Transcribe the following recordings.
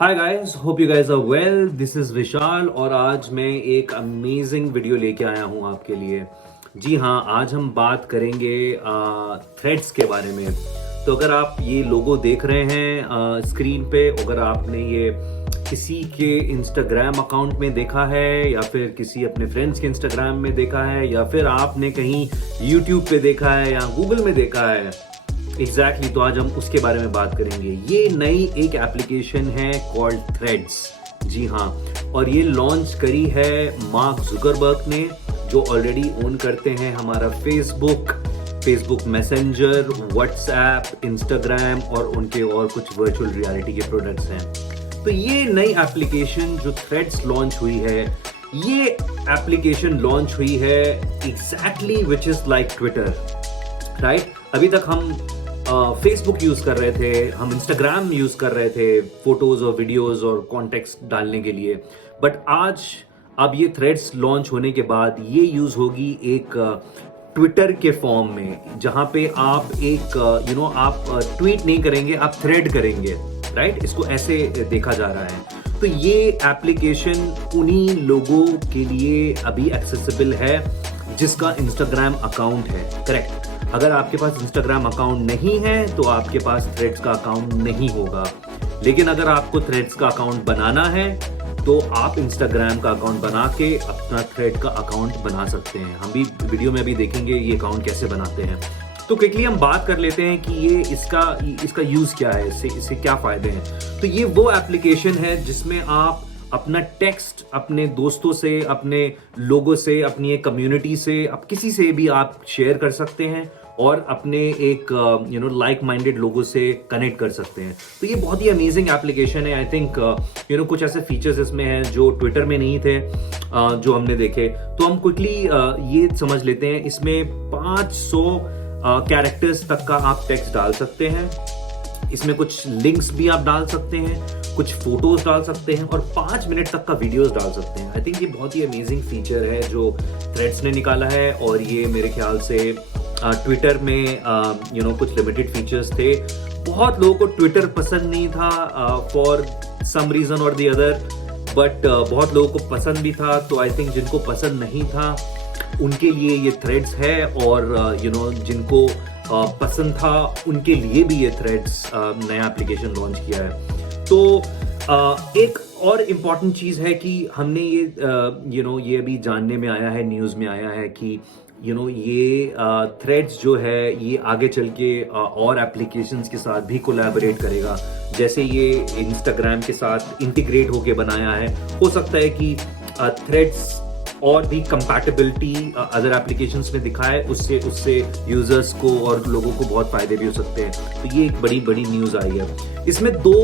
Hi guys, hope you guys are well. This is Vishal और आज मैं एक अमेजिंग वीडियो लेके आया हूँ आपके लिए। जी हाँ, आज हम बात करेंगे थ्रेड्स के बारे में। तो अगर आप ये लोगो देख रहे हैं स्क्रीन पे, अगर आपने ये किसी के इंस्टाग्राम अकाउंट में देखा है या फिर किसी अपने फ्रेंड्स के इंस्टाग्राम में देखा है या फिर आपने कहीं यूट्यूब पे देखा है या गूगल में देखा है एग्जैक्टली तो आज हम उसके बारे में बात करेंगे। ये नई एक एप्लीकेशन है कॉल्ड थ्रेड्स। जी हाँ, और ये लॉन्च करी है मार्क जुकरबर्ग ने, जो ऑलरेडी ओन करते हैं हमारा फेसबुक मैसेंजर, व्हाट्सएप, इंस्टाग्राम और उनके और कुछ वर्चुअल रियलिटी के प्रोडक्ट्स हैं। तो ये नई एप्लीकेशन जो थ्रेड्स लॉन्च हुई है, ये एप्लीकेशन लॉन्च हुई है exactly which is like Twitter, right. अभी तक हम फेसबुक यूज कर रहे थे, हम इंस्टाग्राम यूज कर रहे थे फोटोज और वीडियोस और कॉन्टेक्स्ट डालने के लिए, बट आज अब ये थ्रेड्स लॉन्च होने के बाद ये यूज होगी एक ट्विटर के फॉर्म में, जहां पे आप एक आप ट्वीट नहीं करेंगे, आप थ्रेड करेंगे, राइट। इसको ऐसे देखा जा रहा है। तो ये एप्लीकेशन उन्हीं लोगों के लिए अभी एक्सेसिबल है जिसका इंस्टाग्राम अकाउंट है, करेक्ट। अगर आपके पास इंस्टाग्राम अकाउंट नहीं है तो आपके पास थ्रेड्स का अकाउंट नहीं होगा, लेकिन अगर आपको थ्रेड्स का अकाउंट बनाना है तो आप इंस्टाग्राम का अकाउंट बना के अपना थ्रेड का अकाउंट बना सकते हैं। हम भी वीडियो में अभी देखेंगे ये अकाउंट कैसे बनाते हैं। तो क्विकली हम बात कर लेते हैं कि ये इसका यूज क्या है, इससे क्या फायदे हैं। तो ये वो एप्लीकेशन है जिसमें आप अपना टेक्स्ट अपने दोस्तों से, अपने लोगों से, अपनी एक कम्युनिटी से, आप किसी से भी आप शेयर कर सकते हैं और अपने एक लाइक माइंडेड लोगों से कनेक्ट कर सकते हैं। तो ये बहुत ही अमेजिंग एप्लीकेशन है। आई थिंक कुछ ऐसे फीचर्स इसमें हैं जो ट्विटर में नहीं थे, जो हमने देखे। तो हम क्विकली ये समझ लेते हैं। इसमें 500 कैरेक्टर्स तक का आप टेक्स्ट डाल सकते हैं। इसमें कुछ लिंक्स भी आप डाल सकते हैं, कुछ फोटोज डाल सकते हैं और 5 मिनट तक का वीडियोस डाल सकते हैं। आई थिंक ये बहुत ही अमेजिंग फीचर है जो थ्रेड्स ने निकाला है, और ये मेरे ख्याल से ट्विटर में कुछ लिमिटेड फीचर्स थे। बहुत लोगों को ट्विटर पसंद नहीं था फॉर सम रीजन और द अदर, बट बहुत लोगों को पसंद भी था। तो आई थिंक जिनको पसंद नहीं था उनके लिए ये थ्रेड्स है, और जिनको पसंद था उनके लिए भी ये थ्रेड्स नया एप्लीकेशन लॉन्च किया है। तो एक और इम्पॉर्टेंट चीज़ है कि हमने ये अभी जानने में आया है, न्यूज़ में आया है कि ये थ्रेड्स जो है ये आगे चल के और एप्लीकेशंस के साथ भी कोलैबोरेट करेगा। जैसे ये इंस्टाग्राम के साथ इंटीग्रेट होके बनाया है, हो सकता है कि थ्रेड्स और भी कंपैटिबिलिटी अदर एप्लीकेशंस में दिखाए, उससे यूजर्स को और लोगों को बहुत फायदे भी हो सकते हैं। तो ये एक बड़ी न्यूज़ आई है। इसमें 2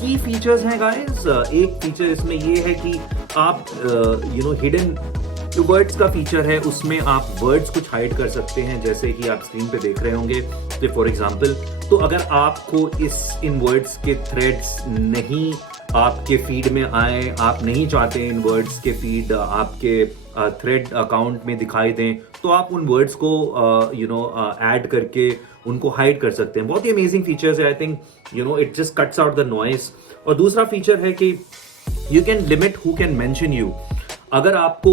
की फीचर्स हैं गाइस। एक फीचर इसमें ये है कि आप हिडन वर्ड्स का फीचर है, उसमें आप वर्ड्स कुछ हाइड कर सकते हैं, जैसे कि आप स्क्रीन पे देख रहे होंगे। तो फॉर एग्जांपल, तो अगर आपको इन वर्ड्स के थ्रेड्स नहीं आपके फीड में आए, आप नहीं चाहते इन वर्ड्स के फीड आपके थ्रेड अकाउंट में दिखाई दें, तो आप उन वर्ड्स को ऐड करके उनको हाइड कर सकते हैं। बहुत ही अमेजिंग फीचर्स है। I think it just cuts out the noise. और दूसरा फीचर है कि you can limit who can mention you. अगर आपको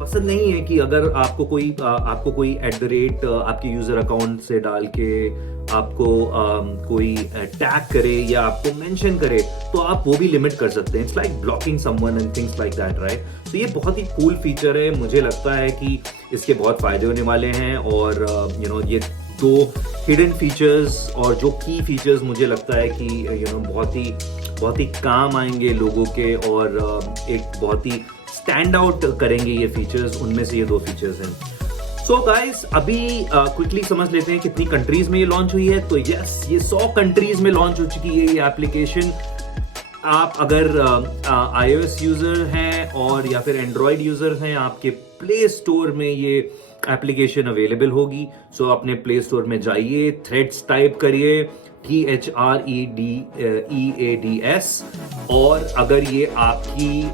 पसंद नहीं है कि अगर आपको कोई आपके यूजर अकाउंट से डाल के आपको कोई टैग करे या आपको मेंशन करे, तो आप वो भी लिमिट कर सकते हैं। It's like blocking someone and things like that, right. तो ये बहुत ही कूल फीचर है। मुझे लगता है कि इसके बहुत फायदे होने वाले हैं, और ये 2 हिडन फीचर्स और जो की फीचर्स मुझे लगता है कि बहुत ही काम आएंगे लोगों के, और एक बहुत ही स्टैंड आउट करेंगे ये फीचर्स। उनमें से ये 2 फीचर्स हैं। सो गाइस, अभी क्विकली समझ लेते हैं कितनी कंट्रीज में ये लॉन्च हुई है। तो यस, ये 100 कंट्रीज में लॉन्च हो चुकी है ये एप्लीकेशन। आप अगर iOS यूजर हैं और या फिर एंड्रॉयड यूजर हैं, आपके प्ले स्टोर में ये एप्लीकेशन अवेलेबल होगी। सो अपने प्ले स्टोर में जाइए, थ्रेड्स टाइप करिए, THREDEADS, और अगर ये आपकी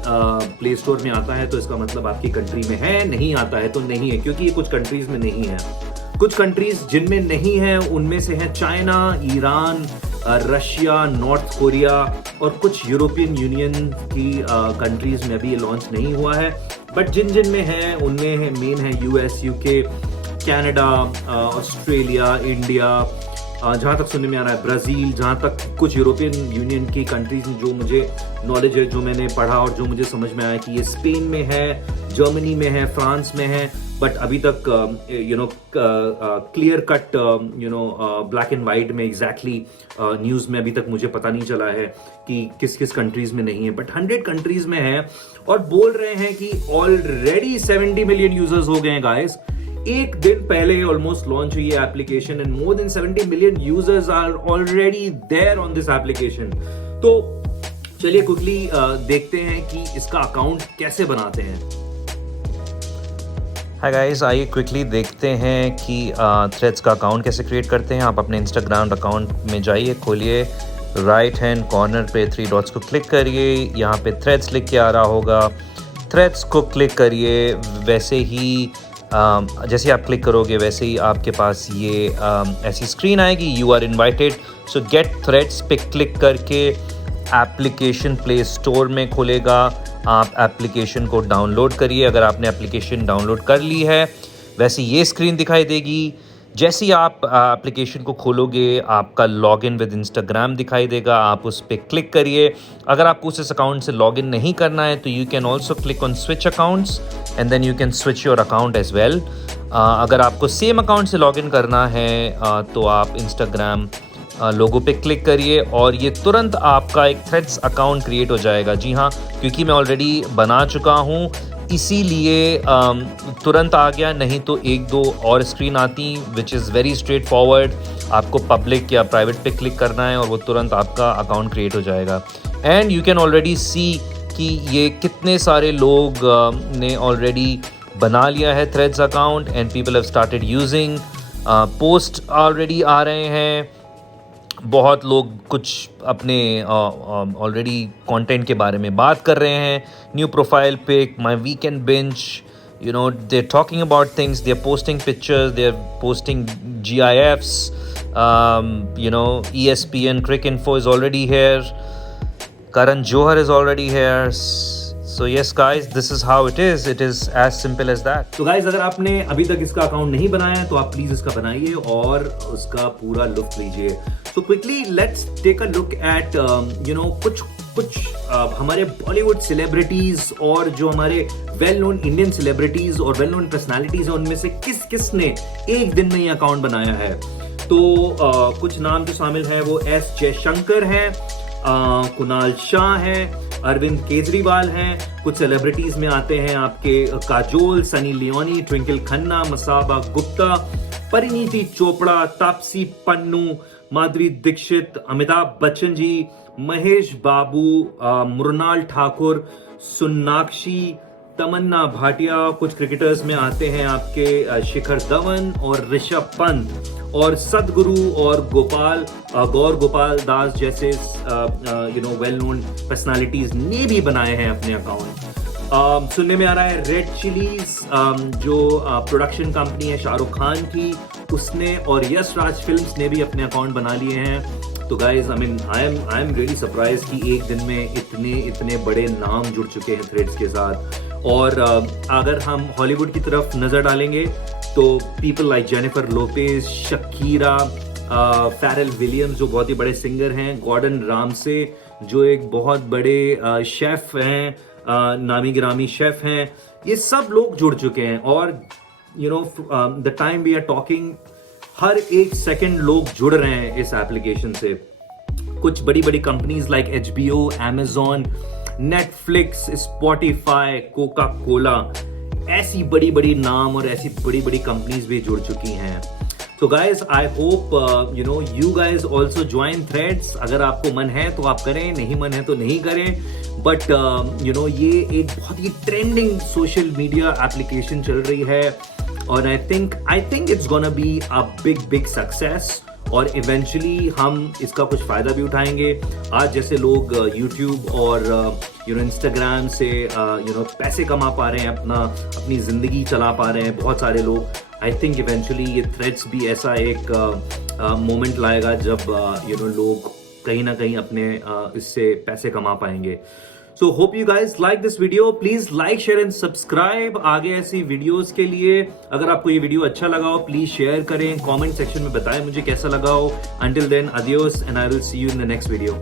प्ले स्टोर में आता है तो इसका मतलब आपकी कंट्री में है, नहीं आता है तो नहीं है, क्योंकि ये कुछ कंट्रीज में नहीं है। कुछ कंट्रीज जिनमें नहीं है उनमें से है China, Iran, Russia, north Korea और कुछ यूरोपियन यूनियन की कंट्रीज में अभी ये लॉन्च नहीं हुआ है, बट जिन जिन में है उनमें मेन है US, UK, Canada, Australia, India, जहाँ तक सुनने में आ रहा है ब्राज़ील, जहाँ तक कुछ यूरोपियन यूनियन की कंट्रीज में जो मुझे नॉलेज है, जो मैंने पढ़ा और जो मुझे समझ में आया कि ये स्पेन में है, जर्मनी में है, फ्रांस में है, बट अभी तक clear cut black and white में एग्जैक्टली न्यूज़ में अभी तक मुझे पता नहीं चला है कि किस किस कंट्रीज में नहीं है, बट 100 कंट्रीज में है और बोल रहे हैं कि ऑलरेडी 70 मिलियन यूजर्स हो गए हैं गाइस। एक दिन पहले ऑलमोस्ट लॉन्च हुई है application and more than 70 million users are already there on this application. तो चलिए क्विकली देखते हैं कि इसका अकाउंट कैसे बनाते हैं। हाय गाइस, आइए क्विकली देखते हैं कि थ्रेड्स का अकाउंट कैसे क्रिएट करते हैं। आप अपने इंस्टाग्राम अकाउंट में जाइए, खोलिए, राइट हैंड कॉर्नर पे 3 डॉट्स को क्लिक करिए, यहाँ पे थ्रेड्स लिख के आ रहा होगा, थ्रेड्स को क्लिक करिए। वैसे ही जैसे आप क्लिक करोगे वैसे ही आपके पास ये ऐसी स्क्रीन आएगी, you are invited, so get Threads पे क्लिक करके एप्लीकेशन प्ले स्टोर में खुलेगा। आप एप्लीकेशन को डाउनलोड करिए। अगर आपने एप्लीकेशन डाउनलोड कर ली है वैसे ये स्क्रीन दिखाई देगी। जैसे ही आप एप्लीकेशन को खोलोगे आपका लॉगिन विद इंस्टाग्राम दिखाई देगा, आप उस पर क्लिक kariye. अगर आपको उस अकाउंट से लॉगिन नहीं करना है तो you can also click on switch accounts and then you can switch your account as well. अगर आपको सेम अकाउंट से लॉगिन करना है तो आप इंस्टाग्राम लोगो पे क्लिक करिए और ये तुरंत आपका एक थ्रेड्स अकाउंट क्रिएट हो जाएगा। जी हाँ, क्योंकि मैं ऑलरेडी बना चुका हूँ इसीलिए तुरंत आ गया, नहीं तो 1-2 और स्क्रीन आती which is very straight forward. आपको पब्लिक या प्राइवेट पे क्लिक करना है और वो तुरंत आपका अकाउंट क्रिएट हो जाएगा। एंड यू कैन ऑलरेडी सी कि ये कितने सारे लोग ने ऑलरेडी बना लिया है Threads account and people have started using. Post already आ रहे हैं, बहुत लोग कुछ अपने ऑलरेडी कंटेंट के बारे में बात कर रहे हैं। New profile pic, my weekend binge, you know, they're talking about things, they're posting pictures, they're posting GIFs, you know, ESPN Cricinfo is already here, Karan Johar is already here. So yes guys, this is how it is as simple as that. तो guys, अगर आपने अभी तक इसका account नहीं बनाया है तो आप प्लीज इसका बनाइए और उसका पूरा लुत्फ लीजिए। तो quickly let's take a look at कुछ हमारे बॉलीवुड सेलिब्रिटीज और जो हमारे वेल नोन इंडियन सेलिब्रिटीज और वेल नोन पर्सनालिटीज हैं उनमें से किस ने एक दिन में ये अकाउंट बनाया है। तो कुछ नाम जो शामिल हैं वो एस जयशंकर हैं, कुणाल शाह हैं, अरविंद केजरीवाल हैं। कुछ सेलिब्रिटीज में आते हैं आपके काजोल, सनी लियोनी, ट्विंकल खन्ना, मसाबा गुप्ता, परिणीति चोपड़ा, तापसी पन्नू, माधुरी दीक्षित, अमिताभ बच्चन जी, महेश बाबू, मृणाल ठाकुर, सोनाक्षी, तमन्ना भाटिया। कुछ क्रिकेटर्स में आते हैं आपके शिखर धवन और ऋषभ पंत, और सदगुरु और गौर गोपाल दास जैसे वेल नोन पर्सनालिटीज ने भी बनाए हैं अपने अकाउंट। सुनने में आ रहा है रेड चिलीज जो प्रोडक्शन कंपनी है शाहरुख खान की, उसने और यश राज फिल्म्स ने भी अपने अकाउंट बना लिए हैं। तो guys I am really surprise कि एक दिन में इतने बड़े नाम जुड़ चुके हैं थ्रेड्स के साथ। और अगर हम हॉलीवुड की तरफ नजर डालेंगे तो people like Jennifer Lopez, Shakira, Farrell Williams जो बहुत ही बड़े सिंगर हैं, गॉर्डन रामसे जो एक बहुत बड़े शेफ हैं, नामी गिरामी शेफ हैं, ये सब लोग जुड़ चुके हैं। और the time we are talking हर एक सेकंड लोग जुड़ रहे हैं इस एप्लीकेशन से। कुछ बड़ी बड़ी companies like HBO, Amazon, Netflix, Spotify, Coca Cola, ऐसी बड़ी बड़ी नाम और ऐसी बड़ी बड़ी कंपनीज भी जुड़ चुकी हैं। तो guys I hope you guys also join threads. अगर आपको मन है तो आप करें, नहीं मन है तो नहीं करें, बट ये एक बहुत ही ट्रेंडिंग सोशल मीडिया एप्लीकेशन चल रही है और I think it's gonna be a big success और इवेंचुअली हम इसका कुछ फायदा भी उठाएंगे। आज जैसे लोग YouTube और इंस्टाग्राम से पैसे कमा पा रहे हैं, अपनी जिंदगी चला पा रहे हैं बहुत सारे लोग। आई थिंक इवेंचुअली ये थ्रेड्स भी ऐसा एक मोमेंट लाएगा जब लोग कहीं ना कहीं अपने इससे पैसे कमा पाएंगे. So hope you guys like this video. Please like, share and subscribe. आगे ऐसी वीडियोस के लिए अगर आपको ये वीडियो अच्छा लगा हो प्लीज शेयर करें, कमेंट सेक्शन में बताएं मुझे कैसा लगा हो. Until then, adios and I will see you in the next video.